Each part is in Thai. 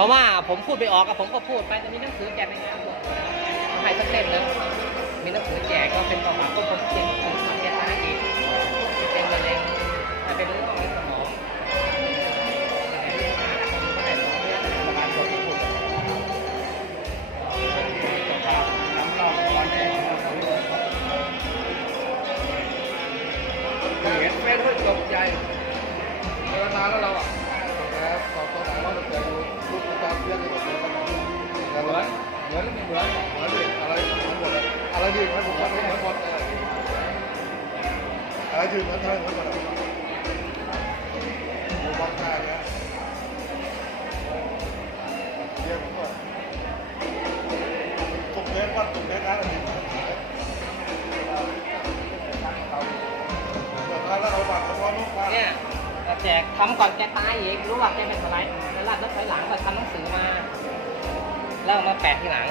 ราะว่าผมพูดไปออกกับผมก็พูดไปแต่มีหนังสือแจกในงานผมให้สักเล่มนะมีหนังสือแจกก็เป็นประวัติก็ผมเขียนถึงทำแกตายอีกเป็นมะเร็งแต่เป็นเรื่องของสมองเดือนเห็นเฟซบุ๊กตกใจเวลาแล้วเราอะ อบสอบถามเราตกใจดูรูปการเพื่อนที่เราเจอกันแต่เหมือนเหมือนไม่เหมือนเหมือนดิอะไรเหมือนหมดเลยอะไรที่มันผมว่าไม่เหมือนหมดเลยอะไรที่เหมือนไทยเหมือนหมดเลยผมวัดได้นะเรียกผมว่าตุกเมตรวัดตุกเมตรนะอันนี้แล้ แจกทำก่อนแกตายอีกรู้ว่าแกเป็นอะไรแล้วลาดรถอยหลังก็ทำหนังสือมา แล้วมาแปะทีหลัง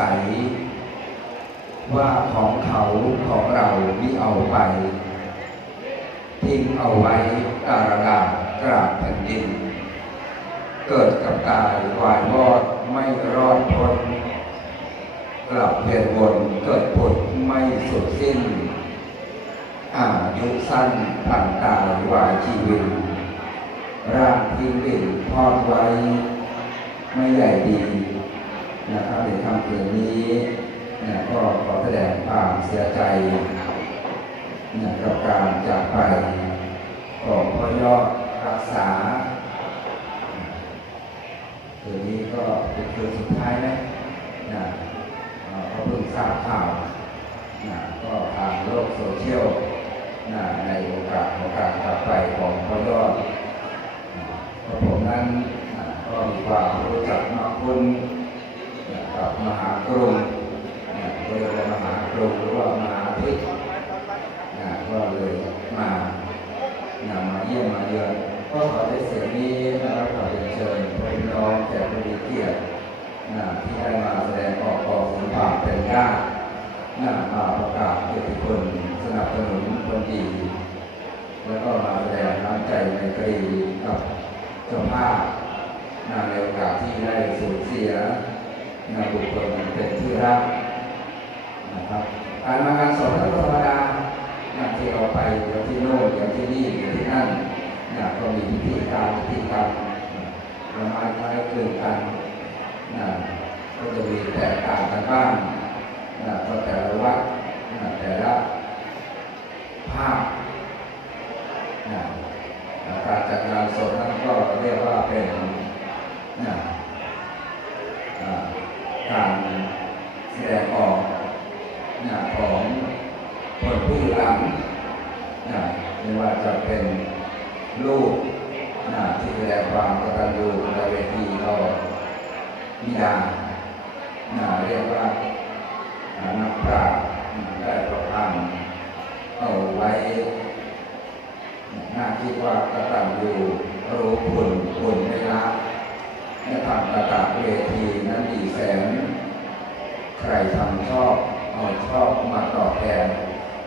ลงทับใสว่าของเขาของเรามิเอาไป ทิ้งเอาไว้กาลดาษกราบแผ่นดิน เกิดกับกายวายวอดไม่รอดพ้นกลับเวียนวนเกิดผลไม่สุดสิ้น อายุสั้นผ่านตายวายชีวิตร่างทิ้งดิ่งทอดไว้ ไม่ใหญ่ดี นะครับในคำคืนนี้นะก็ขอแสดงความเสียใจนะกับการจากไปของพ่อยอดรักษาคืนนี้ก็เป็นคืนสุดท้ายนะนะเอ่อก็เพิ่งทราบข่าวนะก็ทางโลกโซเชียลนะในโอกาสของการจากไปของพ่อยอดนะเราผมนั้นนะก็มีความรู้จักมากคุ้น กับมหากรุงนะโดยเรียกว่ามหากรุงหรือว่ามหาพิษนะก็เลยมานะมาเยี่ยมมาเยือนก็ขอได้เสียงนี้นะครับขอเรียนเชิญพี่น้องนะที่ได้มาแสดงออกต่อถึงความเป็นญาตินะมาประกาศเกียรติคุณสนับสนุนคนดีแล้วก็มาแสดงน้ำใจในกรีกับเจ้าภาพนะในโอกาสที่ได้สูญเสีย นบุคคลนั้นเป็นที่รักนะครับการมางานศพก็ธรรมดานะที่เราไปเดี๋ยวที่โน่นเดี๋ยวที่นี่เดี๋ยวที่นั่นนะก็มีพิธีการพิธีกรรมนะละไม้คล้ายคลึงกันนะก็จะมีแตกต่างกันบ้างนะก็แต่ละวัดนะแต่ละภาค นะการจัดงานศพนั้นก็เรียกว่าเป็นนะอ่าการแสดงออกนะของ คนผู้หลังนะไม่ว่าจะเป็นลูกนะที่แสดงความกตัญญูกตเวทีก็บิดานะเรียกว่านักปราชญ์ได้ประพันธ์เอาไว้หน่าคิดว่ากตันอยู่รู้คุณคุณไม่ละให้ทำกระตันเวทีนั้นดีแสน ใครทำชอบเอาชอบมาตอบแทน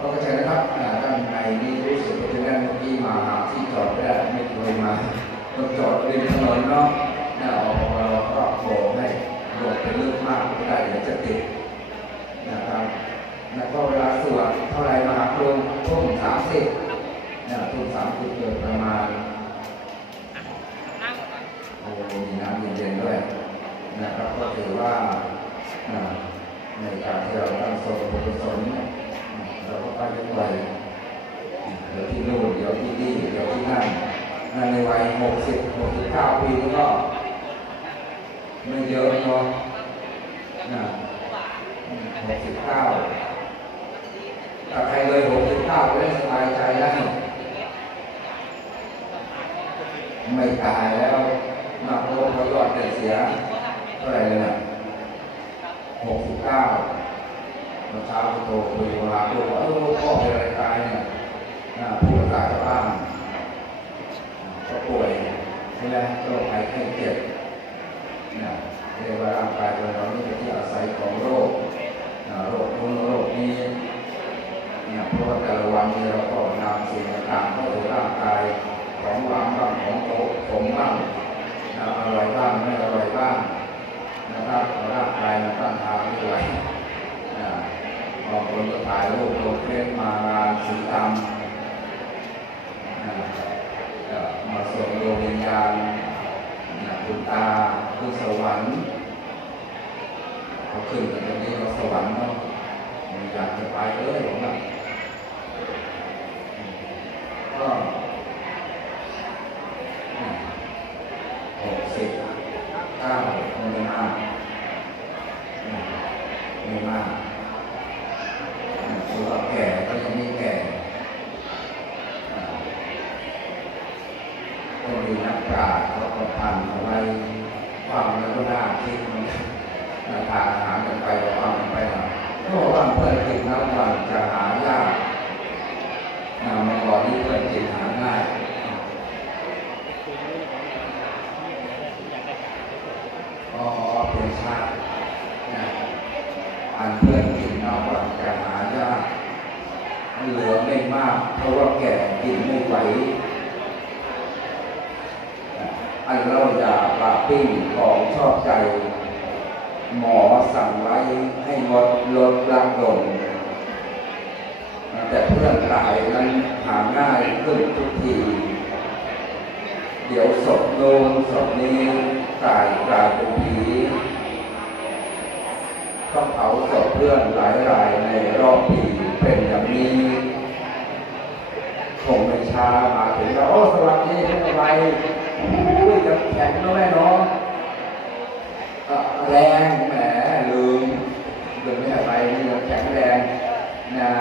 ก็กระเชิญนะครับอ่าด้านในนี้รู้สึกจะได้เมื่อกี้มาหาที่จอดไม่ได้ไม่เคยมาต้องจอดริมถนนเนาะเนี่ยออกมาเราก็โบกให้โบกไปลึกมากไม่ได้เดี๋ยวจะติดนะครับแล้วก็เวลาสวดเท่าไรมาหาครูทุ่มสามสิบเนี่ยทุ่มสามสิบเกิดประมาณนั่งก่อนโอ้มีน้ำเย็นๆด้วยนะครับก็ถือว่าในการที่เราตั้งโซนบุญสนเนี่ย เราก็ไปด้วยวัยเดี๋ยวที่นู่นเดี๋ยวที่นี่เดี๋ยวที่นั่นนั่นในวัยหกสิบหกสิบเก้าปีนี่ก็ไม่เยอะเนาะนะหกสิบเก้าถ้าใครเลยหกสิบเก้าก็ได้สบายใจได้ไม่ตายแล้วนักโลกเขายอดเสียเท่าไหร่เลยนะหกสิบเก้า มื่อเช้าโทรคุยกับหาตัวว่าเออพ่อเป็นอะไรตายเนี่ยนะผู้รักษาชาวบ้านก็ป่วยใช่ไหมโรคภัยไข้เจ็บนะเรียกว่าร่างกายของเรานี่เป็นที่อาศัยของโรคโรคนู้นโรคนี้เนี่ยเพราะว่าแต่ละวันนี้เราก็นำสิ่งต่างๆเข้าสู่ร่างกายของหวานบ้างของโตผมบ้างนะอร่อยบ้างไม่อร่อยบ้างนะครับร่างกายมันตั้งทางไม่ไหวนะ บางคนก็ถ่ายรูปลงเล่นมางานสีดำนะก็มาส่งดวงวิญญาณนคุณตาขึ้นสวรรค์เขาขึ้นกันตรงนี้เขาสวรรค์เนาะม่อยากจะไปเลยผมอะก็ หกสิบเก้าไม่มากไม่มากคือว่าแก่ก็ยังไม่แก่ ก็มีนักปราชญ์เขาก็พันเอาไว้ความแล้วก็น่าคิดเหมือนกันราคาหารกันไปก็ฟังกันไปหน่อยก็ว่าเพื่อนกินน้ำวันจะหายากนะมื่อก่อนนี้เพื่อนกินหาง่ายก็เป็นชาตินะอันเพื่อนกินเอาวันจะหายากเหลือไม่มาก เพราะว่าแก่กินไม่ไหว อันเรายาปาปิ้งของชอบใจ หมอสั่งไว้ให้งดลดรังลงแต่เพื่อนตายนั้นหาง่ายขึ้นทุกที เดี๋ยวศพโน้นศพนี้ตายกลายเป็นผีต้องเผาศพเพื่อนหลายรายในรอบปีเป็นอย่างนี้คงไม่ช้ามาถึงแล้วโอ้สวัสดีทุกไปอุ้ยจะแข็งแล้วแม่เนาะเอ่อแรงแหมลืมลืมไม่อะไรนี่ยังแข็งแรงนะ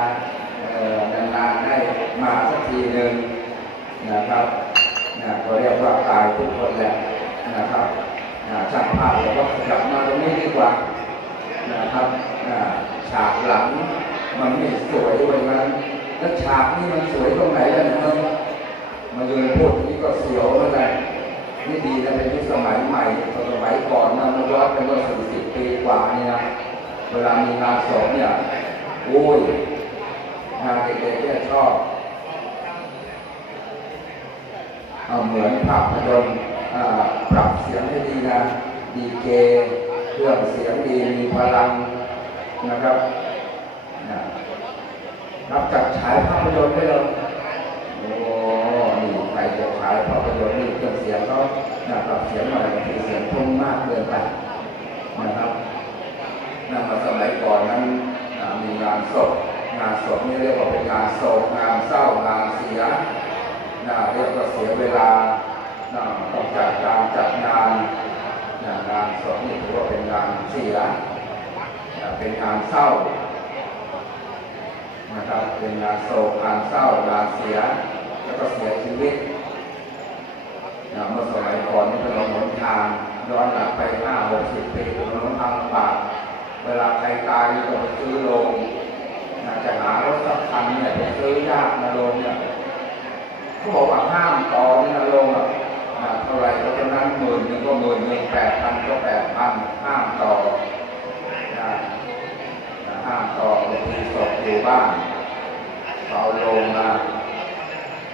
เอ่อนานๆได้มาสักทีหนึ่งนะครับนะก็เรียกว่าตายทุกคนแหละนะครับนะช่างภาพเราก็กลับมาตรงนี้ดีกว่านะครับนะฉากหลังมันไม่สวยวันนั้นแล้วฉากนี้มันสวยตรงไหนกันเนอะมายืนพูดนี่ก็เสียวเหมือนกัน นี่ดีนะเป็นยุคสมัยใหม่สมัยก่อนนะมันย้อนไปเมื่อสี่สิบปีกว่าเวลามีงานศพเนี่ยโอ้ยงานเด็กๆเนี่ยชอบเอาเหมือนภาพยนตร์ปรับเสียงให้ดีนะดีเจเครื่องเสียงดีมีพลังนะครับนะรับจัดฉายภาพยนตร์ได้เลยโอ้นี่ใครจะ ฉายภาพยนตร์นี่เครื่องเสียงเขานะปรับเสียงหน่อยบางทีเสียงทุ่มมากเกินไปนะครับนั่นมาสมัยก่อนนั้นมีงานศพงานศพนี่เรียกว่าเป็นงานโศกงานเศร้างานเสียนะเรียกว่าเสียเวลานะต้องจากการจัดงานนะงานศพนี่ถือว่าเป็นงานเสียนะเป็นงานเศร้านะครับเป็นงานโศกงานเศร้างานเสีย แล้วก็เสียชีวิต นะเมื่อสมัยก่อนนี่ถนนหนทางย้อนหลังไปห้าหกสิบปีถนนหนทางลำบากเวลาใครตายนี่ต้องไปซื้อโรงนะจะหารถสักคันเนี่ยไปซื้อยากนะโรงเนี่ยเขาบอกว่าห้ามต่อนี่นะลงอะอ่าเท่าไรเพราะฉะนั้นหมื่นหนึ่งก็หมื่นหนึ่งแปดพันก็แปดพันห้ามต่อนะห้ามต่อบางทีศพอยู่บ้านเอาลงมา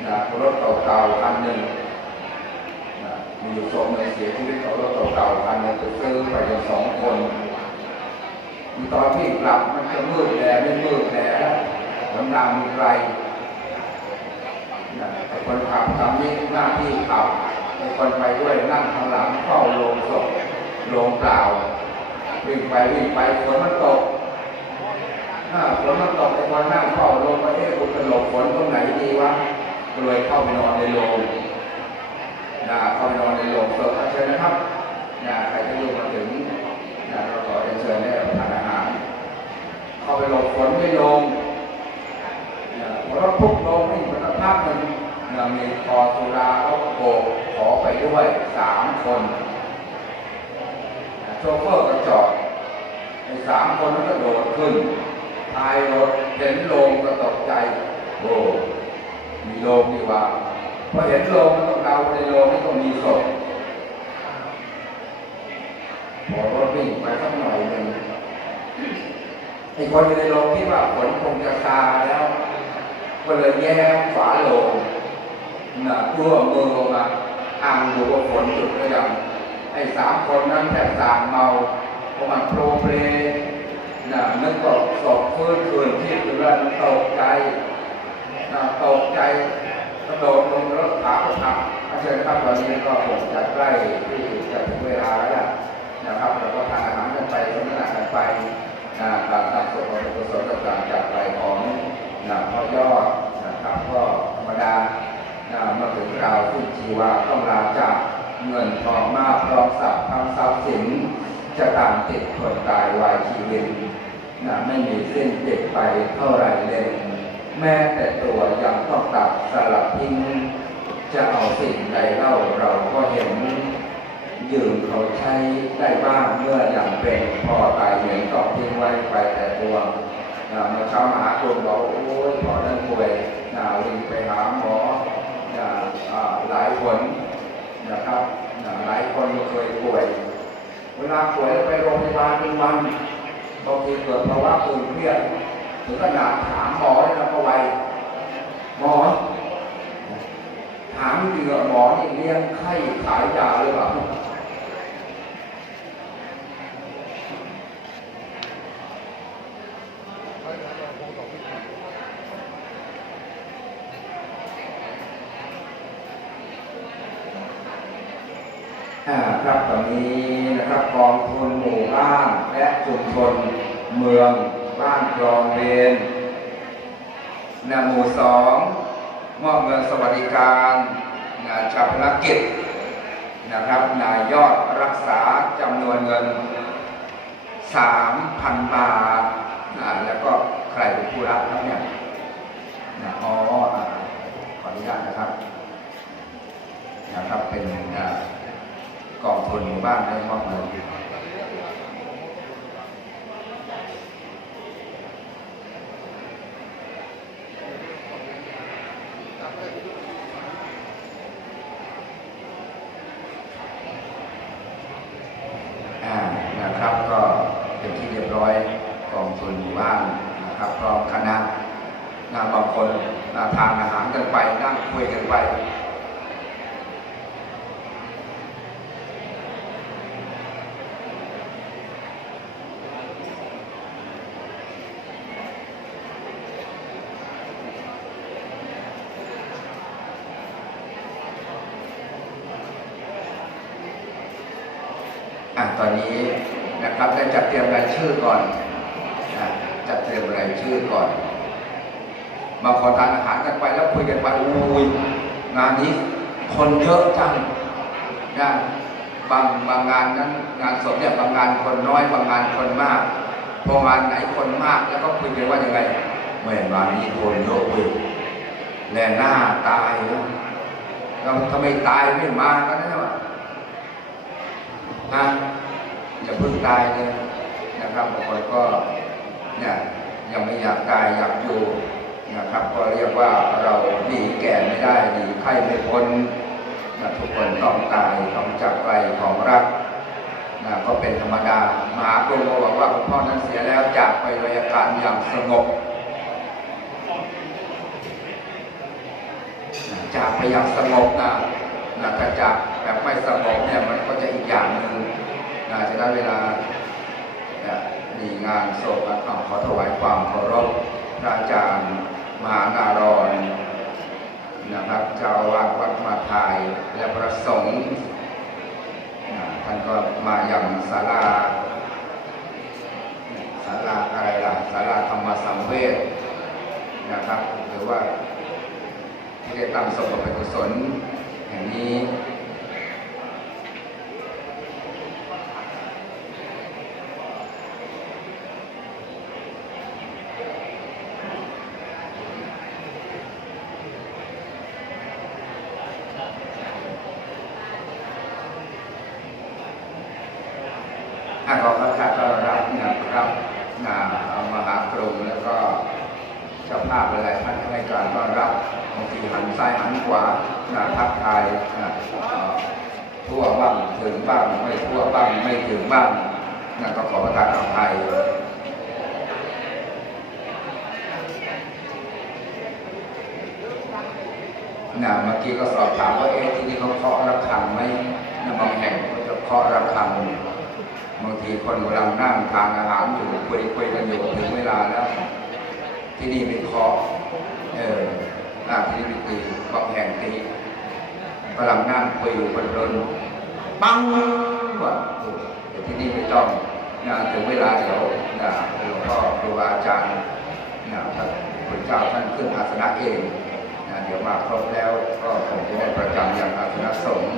นะรถเก่าๆคันหนึ่ง มีอยู่ศพหนึ่งเสียชีวิตเอารถเก่าๆคันนึ่งไปซื้อไปกันสองคนมีตอนที่กลับมันจะมืดแลไม่มืดแลน้ำนามีไกลคนขับทำนี่หน้าที่ขับคนไปด้วยนั่งข้างหลังเฝ้าโรงศพโรงเปล่าวิ่งไปวิ่งไปฝนมันตกถ้าฝนมันตกไอ้คนนั่งเฝ้าโรงประเทศอุตลบฝนตรงไหนดีวะเลยเข้าไปนอนในโรง เข้าไปนอนในโรงศพเชิญนะครับนะใครที่อยู่มาถึงนะเราขอเรียนเชิญได้ทานอาหาร เข้าไปหลบฝนในโรงรถทุกลงนี่มันภาพหนึ่งนะมีคอสุราเขาโบกขอไปด้วยสามคนโชเฟอร์ก็จอดไอ้สามคนนั้นก็โดดขึ้นท้ายรถเห็นลงก็ตกใจโอ้มีโลงนี่ว่า พอเห็นโลงมันต้องเดาในโลงนี่ก็มีศพพอรถวิ่งไปสักหน่อยหนึ่งไอ้คนอยู่ในโรงคิดว่าฝนคงจะซาแล้วก็เลยแย้มฝาโลงน่ะร่วมมือออกมาอังดูว่าฝนหยุดหรือยังไอ้สามคนนั้นแทบสามเมาเพราะมันโปรเพลน่ะนึกว่าศพฟื้นคืนที่ดันตกใจน่ะตกใจ กระโดดลงรถขาก็พักอาเชิญครับตอนนี้ก็คงจะใกล้ที่จะถึงเวลาแล้วล่ะนะครับเราก็ทานอาหารกันไปสนทนากันไปนะการทำส่วนของกุศลกับการจากไปของนะพ่อยอดนะครับก็ธรรมดานะมื่อถึงเราวสิ้นชีวาต้องลาจากเงินทองมากพร้อมทรัพย์ทั้งทรัพย์สินจะตามติดคนตายวายชีวิตนะไม่มีเส้นติดไปเท่าไรเลย แม้แต่ตัวยังต้องตัดสลับทิ้ง จะเอาสิ่งใดเล่าเราก็เห็น ยืมเขาใช้ได้บ้างเมื่ออย่างเป็นพอตายเหมือนตอทิ้งไว้ไปแต่ตัวมื่อเช้ามาหาคนบอกโอ้ยหมอนั่นป่วยนะวิ่งไปหาหมอนะหลายคนนะครับนะหลายคนเคยป่วย เวลาป่วยไปโรงพยาบาลเป็นวันบางทีเกิดภาวะตึงเครียด ถึงขนาดถามหมอเลยนะประวัยหมอ ถามจริงๆว่าหมอนี่เลี้ยงไข้ขายยาหรือเปล่าอ่าครับตอนนี้นะครับกองทุนหมู่บ้านและชุมชนเมือง บ้านคลองเวนนาหมู่สองมอบเงินสวัสดิการงานชาพนกิจนะครับนายยอดรักษาจำนวนเงิน 3,000 บาทแล้วก็ใครเป็นผู้รับครับเนี่ยนะอ๋อขออนุญาตนะครับนะครับเป็นอ่ากองทุนหมู่บ้านได้มอบเงินอ่านะครับก็เป็นที่เรียบร้อย นะครับพร้อมคณะนะบางคนนะทานอาหารกันไปนั่งคุยกันไป อะตอนนี้นะครับได้จัดเตรียมรายชื่อก่อนอจัดเตรียมรายชื่อก่อน มาขอทานอาหารกันไปแล้วคุยกันไปอุ้ยงานนี้คนเยอะจังนะบางบางงานนั้นงานศพเนี่ยบางงานคนน้อยบางงานคนมากพองานไหนคนมากแล้วก็คุยกันว่ายังไงเมื่องานนี้คนเยอะเว้ยแลหน้าตายแล้วทำไมตายไม่มาก นะวะนะอย่าเพิ่งตายเลยนะครับบางคนก็เนี่ยยังไม่อยากตายอยากอยู่นะครับ ก็เรียกว่าเราหนีแก่ไม่ได้หนีไข้ไม่พ้นนะทุกคนต้องตายต้องจากไปของรักนะก็เป็นธรรมดา มหาพระองค์ก็บอกว่าคุณพ่อนั้นเสียแล้วจากไปโดยอาการอย่างสงบจากไปอย่างสงบนะนะจาก แบบไม่สงบเนี่ยมันก็จะอีกอย่างหนึ่งนะฉะนั้นเวลาเนี่ยมีงานศพอะต้อขอถวายความเคารพพระอาจารย์มหานารอนนะครับเจ้าวาสวัดมาทายและพระสงฆ์ท่านก็มาอย่างศาลาศาลาอะไรล่ะศาลาธรรมสังเวชนะครับ หรือว่าที่ได้ตั้งศพเพ็ญกุศลแห่งนี้ ถ้าขอพระชาต้อนรับนะครับนะเอามหากรุงแล้วก็เจ้าภาพหลายๆท่านให้การต้อนรับบางทีหันซ้ายหันขวานะทักทายทั่วบ้างถึงบ้างไม่ทั่วบ้างไม่ถึงบ้างนะก็ขอประทานอภัยนะเมื่อกี้ก็สอบถามว่าเอ๊ะที่นี่เขาเคาะระฆังไหมนะบางแห่งเขาจะเคาะระฆังบางทีคนกำลังนั่งทานอาหารอยู่คุยคุยกันอยู่ถึงเวลาแล้ว ที่นี่เป็นเคาะเออที่นี่เป็นตีบางแห่งตี ฝลังงานั่งคุยอยู่บนรถปังว่าแต่ที่นี่ไม่ต้องนะถึงเวลาเดี๋ยวนะหลวงพ่อครูบาอาจารย์นะท่านพระเจ้าท่านขึ้นอาสนะเองนะเดี๋ยวมาครบแล้วก็คงจะได้ประจำอย่างอาสนะสงฆ์